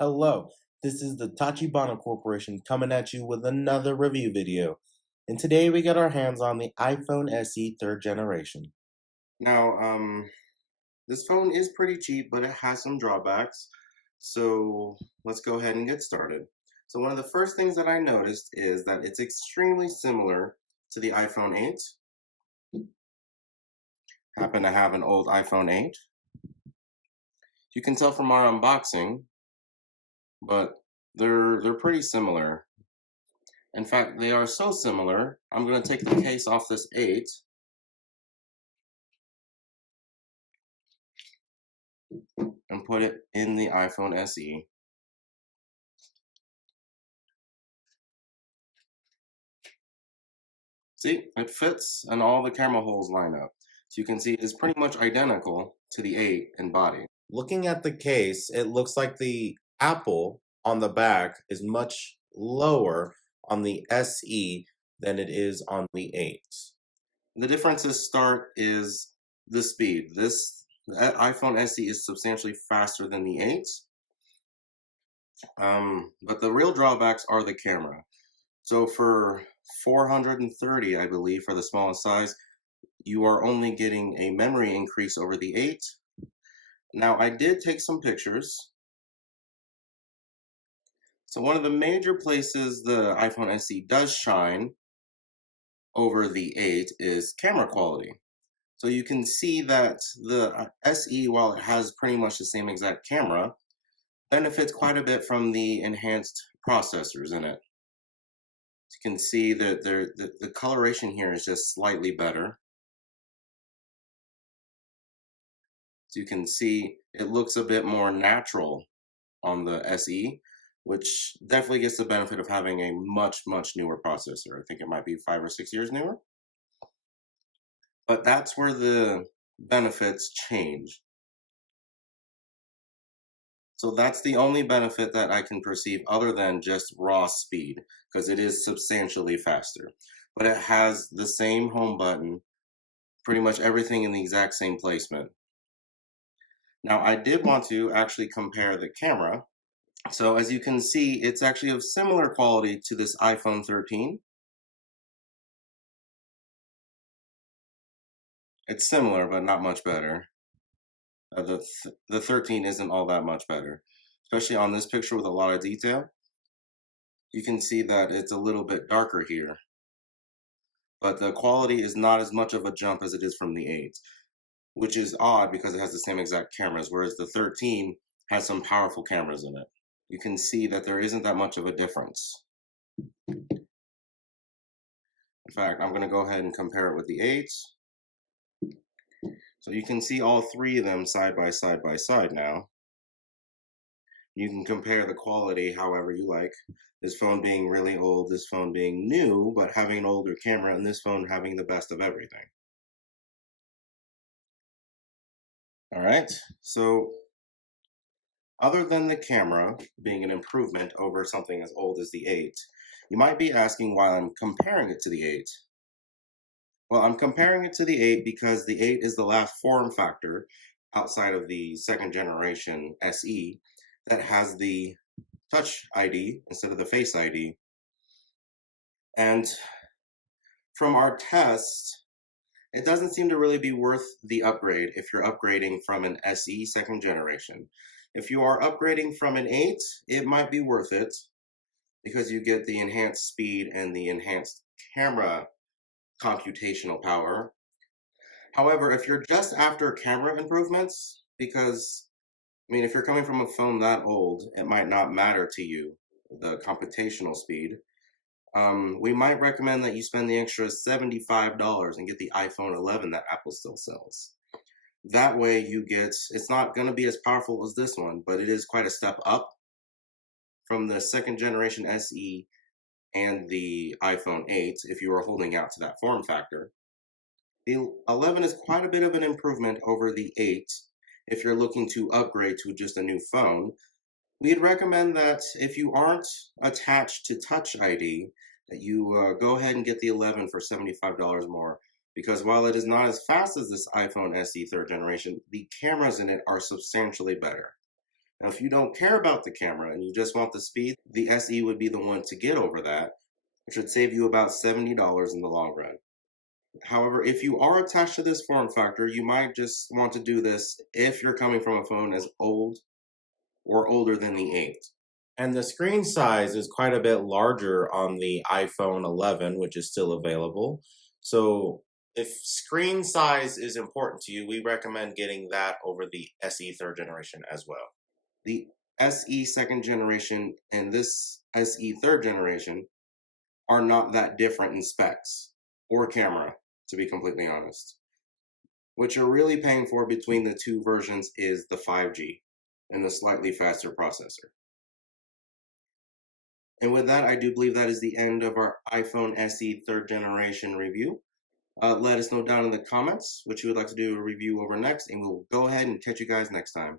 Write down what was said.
Hello, this is the Tachibana Corporation coming at you with another review video. And today we got our hands on the iPhone SE 3rd generation. Now, this phone is pretty cheap, but it has some drawbacks. So let's go ahead and get started. So one of the first things that I noticed is that it's extremely similar to the iPhone 8. Happen to have an old iPhone 8. You can tell from our unboxing, but they're pretty similar. In fact, they are so similar, I'm going to take the case off this 8 and put it in the iPhone SE. See, it fits and all the camera holes line up. So you can see it is pretty much identical to the 8 in body. Looking at the case, it looks like the Apple on the back is much lower on the SE than it is on the 8. The differences is the speed. This iPhone SE is substantially faster than the 8. But the real drawbacks are the camera. So for 430, I believe, for the smallest size, you are only getting a memory increase over the 8. Now, I did take some pictures. So one of the major places the iPhone SE does shine over the 8 is camera quality. So you can see that the SE, while it has pretty much the same exact camera, benefits quite a bit from the enhanced processors in it. You can see that the coloration here is just slightly better. So you can see it looks a bit more natural on the SE, which definitely gets the benefit of having a much newer processor. I think it might be 5 or 6 years newer. But that's where the benefits change. So that's the only benefit that I can perceive other than just raw speed, because it is substantially faster. But it has the same home button, pretty much everything in the exact same placement. Now, I did want to actually compare the camera. So as you can see, it's actually of similar quality to this iPhone 13. It's similar, but not much better. The 13 isn't all that much better, especially on this picture with a lot of detail. You can see that it's a little bit darker here, but the quality is not as much of a jump as it is from the 8, which is odd because it has the same exact cameras, whereas the 13 has some powerful cameras in it. You can see that there isn't that much of a difference. In fact, I'm going to go ahead and compare it with the 8. So you can see all three of them side by side now. You can compare the quality however you like. This phone being really old, this phone being new, but having an older camera, and this phone having the best of everything. All right, so other than the camera being an improvement over something as old as the 8, you might be asking why I'm comparing it to the 8. Well, I'm comparing it to the 8 because the 8 is the last form factor outside of the 2nd generation SE that has the Touch ID instead of the Face ID. And from our tests, it doesn't seem to really be worth the upgrade if you're upgrading from an SE 2nd generation. If you are upgrading from an 8, it might be worth it because you get the enhanced speed and the enhanced camera computational power. However, if you're just after camera improvements, because if you're coming from a phone that old, it might not matter to you, the computational speed. We might recommend that you spend the extra $75 and get the iPhone 11 that Apple still sells. That way you get, it's not going to be as powerful as this one, but it is quite a step up from the 2nd generation SE and the iPhone 8 if you are holding out to that form factor. The 11 is quite a bit of an improvement over the 8 if you're looking to upgrade to just a new phone. We'd recommend that if you aren't attached to Touch ID, that you go ahead and get the 11 for $75 more. Because while it is not as fast as this iPhone SE 3rd generation, the cameras in it are substantially better. Now, if you don't care about the camera and you just want the speed, the SE would be the one to get over that, which would save you about $70 in the long run. However, if you are attached to this form factor, you might just want to do this if you're coming from a phone as old or older than the 8. And the screen size is quite a bit larger on the iPhone 11, which is still available. So if screen size is important to you, we recommend getting that over the SE third generation as well. The SE second generation and this SE third generation are not that different in specs or camera, to be completely honest. What you're really paying for between the two versions is the 5G and the slightly faster processor. And with that, I do believe that is the end of our iPhone SE third generation review. Let us know down in the comments what you would like to do a review over next, and we'll go ahead and catch you guys next time.